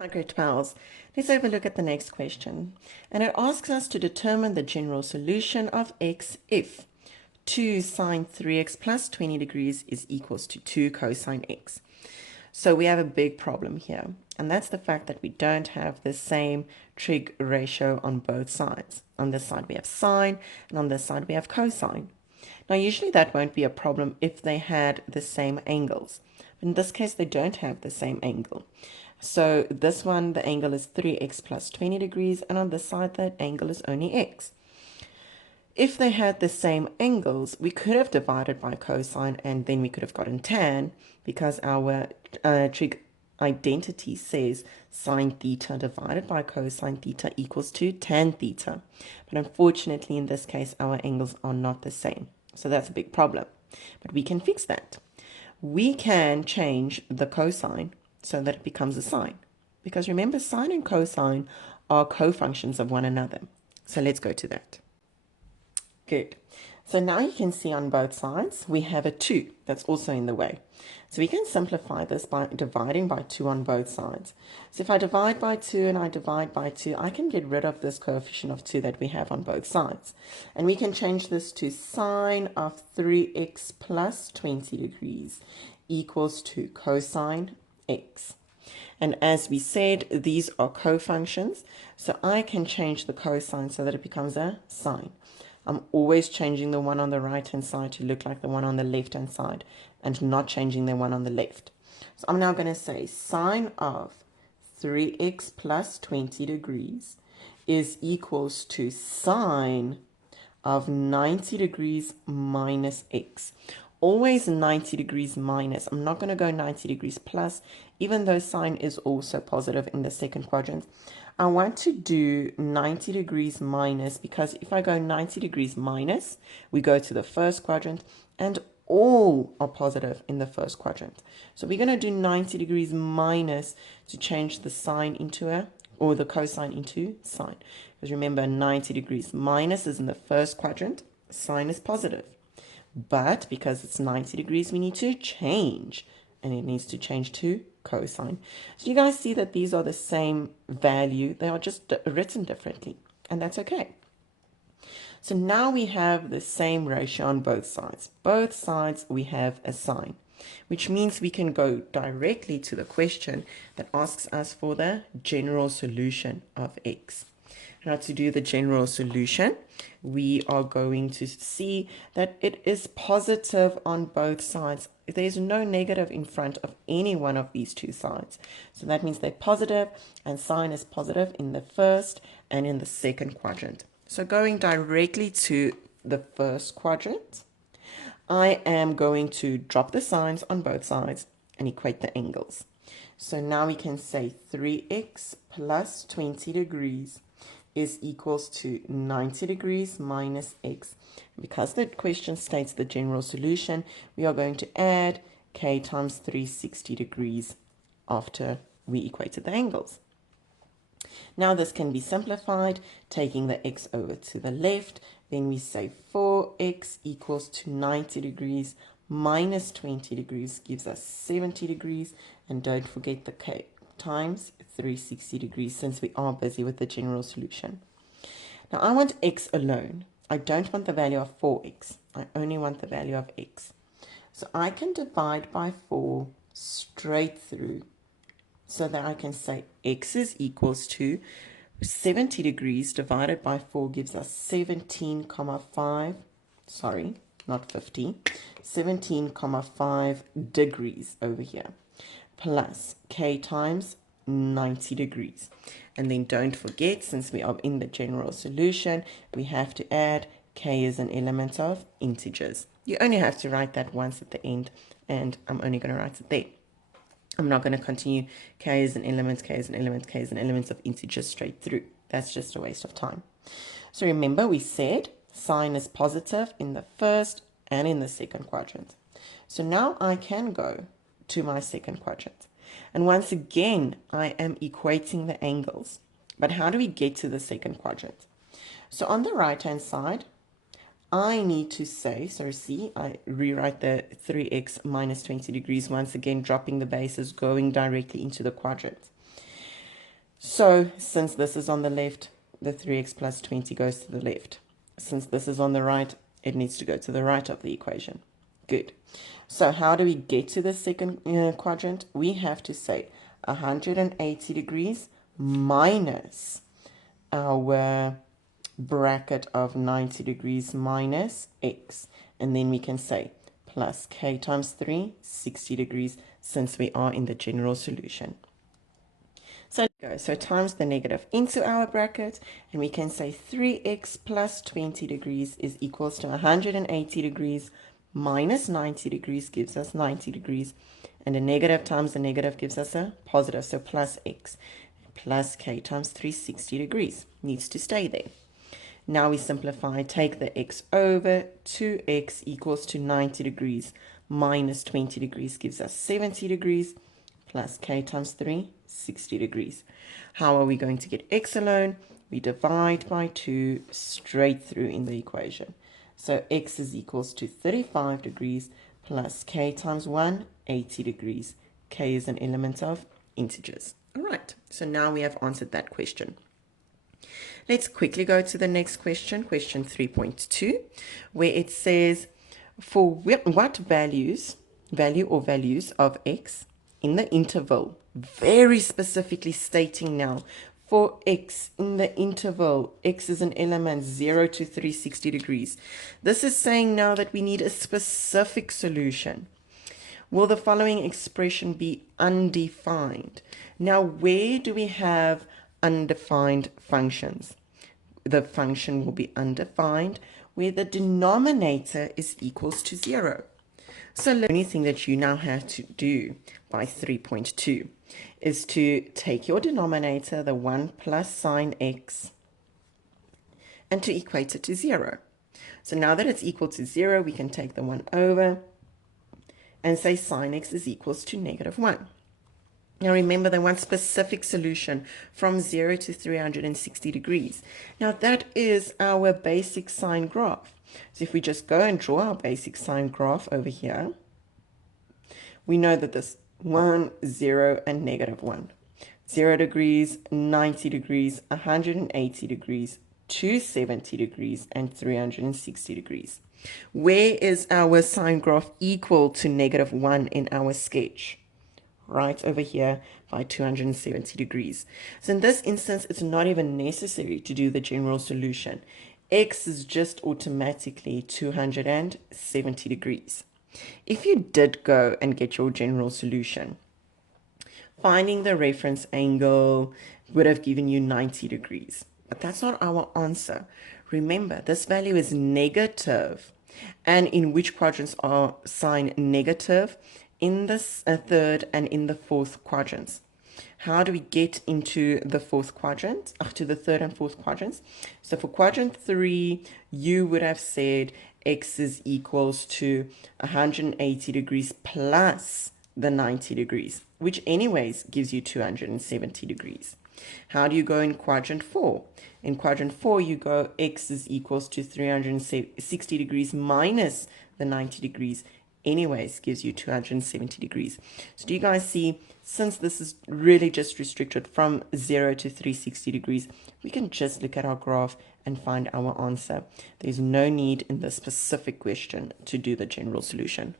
Hi, great pals. Let's have a look at the next question. And it asks us to determine the general solution of x if 2 sine 3x plus 20 degrees is equals to 2 cosine x. So we have a big problem here, and that's the fact that we don't have the same trig ratio on both sides. On this side we have sine, and on this side we have cosine. Now usually that won't be a problem if they had the same angles. But in this case they don't have the same angle. So this one, the angle is 3x plus 20 degrees, and on this side that angle is only x. If they had the same angles, we could have divided by cosine, and then we could have gotten tan, because our trig identity says sine theta divided by cosine theta equals to tan theta. But unfortunately, in this case, our angles are not the same. So that's a big problem. But we can fix that. We can change the cosine so that it becomes a sine. Because remember, sine and cosine are co-functions of one another. So let's go to that. Good. So now you can see on both sides we have a 2 that's also in the way. So we can simplify this by dividing by 2 on both sides. So if I divide by 2 and I divide by 2, I can get rid of this coefficient of 2 that we have on both sides. And we can change this to sine of 3x plus 20 degrees equals to cosine x. And as we said, these are co-functions, so I can change the cosine so that it becomes a sine. I'm always changing the one on the right hand side to look like the one on the left hand side and not changing the one on the left. So I'm now going to say sine of 3x plus 20 degrees is equals to sine of 90 degrees minus x. Always 90 degrees minus. I'm not going to go 90 degrees plus, even though sine is also positive in the second quadrant. I want to do 90 degrees minus, because if I go 90 degrees minus, we go to the first quadrant, and all are positive in the first quadrant. So we're going to do 90 degrees minus to change the sine into or the cosine into sine. Because remember, 90 degrees minus is in the first quadrant, sine is positive. But because it's 90 degrees, we need to change, and it needs to change to cosine. So you guys see that these are the same value. They are just written differently, and that's okay. So now we have the same ratio on both sides. Both sides we have a sine, which means we can go directly to the question that asks us for the general solution of x. Now, to do the general solution, we are going to see that it is positive on both sides. There's no negative in front of any one of these two sides. So that means they're positive, and sine is positive in the first and in the second quadrant. So going directly to the first quadrant, I am going to drop the signs on both sides and equate the angles. So now we can say 3x plus 20 degrees is equals to 90 degrees minus x. Because the question states the general solution, we are going to add k times 360 degrees after we equated the angles. Now this can be simplified, taking the x over to the left. Then we say 4x equals to 90 degrees minus 20 degrees gives us 70 degrees. And don't forget the k times 360 degrees, since we are busy with the general solution. Now I want x alone. I don't want the value of 4x. I only want the value of x. So I can divide by 4 straight through, so that I can say x is equals to 70 degrees divided by 4 gives us 17,5, sorry, not 50, 17,5 degrees over here, plus k times 90 degrees. And then don't forget, since we are in the general solution, we have to add k is an element of integers. You only have to write that once at the end, and I'm only going to write it there. I'm not going to continue k is an element, k is an element, k is an element of integers straight through. That's just a waste of time. So remember, we said sine is positive in the first and in the second quadrant. So now I can go to my second quadrant. And once again, I am equating the angles. But how do we get to the second quadrant? So on the right-hand side, I need to say, so see, I rewrite the 3x minus 20 degrees, once again dropping the bases, going directly into the quadrant. So since this is on the left, the 3x plus 20 goes to the left. Since this is on the right, it needs to go to the right of the equation. Good. So how do we get to the second quadrant? We have to say 180 degrees minus our bracket of 90 degrees minus x. And then we can say plus k times 3, 60 degrees, since we are in the general solution. So times the negative into our bracket, and we can say 3x plus 20 degrees is equals to 180 degrees minus 90 degrees gives us 90 degrees, and a negative times the negative gives us a positive, so plus x plus k times 360 degrees needs to stay there. Now we simplify, take the x over, 2x equals to 90 degrees minus 20 degrees gives us 70 degrees, plus k times 3, 60 degrees. How are we going to get x alone? We divide by 2 straight through in the equation. So x is equals to 35 degrees plus k times 1, 80 degrees. K is an element of integers. All right, so now we have answered that question. Let's quickly go to the next question, question 3.2, where it says, for what value or values of x in the interval, very specifically stating now, for x in the interval, x is an element 0 to 360 degrees. This is saying now that we need a specific solution. Will the following expression be undefined? Now, where do we have undefined functions? The function will be undefined where the denominator is equals to 0. So the only thing that you now have to do by 3.2 is to take your denominator, the 1 plus sine x, and to equate it to 0. So now that it's equal to 0, we can take the 1 over and say sine x is equals to negative 1. Now remember, they want specific solution from 0 to 360 degrees. Now that is our basic sine graph. So if we just go and draw our basic sine graph over here, we know that this 1, 0, and negative 1. 0 degrees, 90 degrees, 180 degrees, 270 degrees, and 360 degrees. Where is our sine graph equal to negative 1 in our sketch? Right over here by 270 degrees. So in this instance, it's not even necessary to do the general solution. X is just automatically 270 degrees. If you did go and get your general solution, finding the reference angle would have given you 90 degrees. But that's not our answer. Remember, this value is negative. And in which quadrants are sine negative? In the third and in the fourth quadrants. How do we get into the fourth quadrant, to the third and fourth quadrants? So for quadrant 3, you would have said x is equals to 180 degrees plus the 90 degrees, which anyways gives you 270 degrees. How do you go in quadrant 4? In quadrant 4, you go x is equals to 360 degrees minus the 90 degrees, anyways gives you 270 degrees. So do you guys see, since this is really just restricted from 0 to 360 degrees, we can just look at our graph and find our answer. There's no need in this specific question to do the general solution.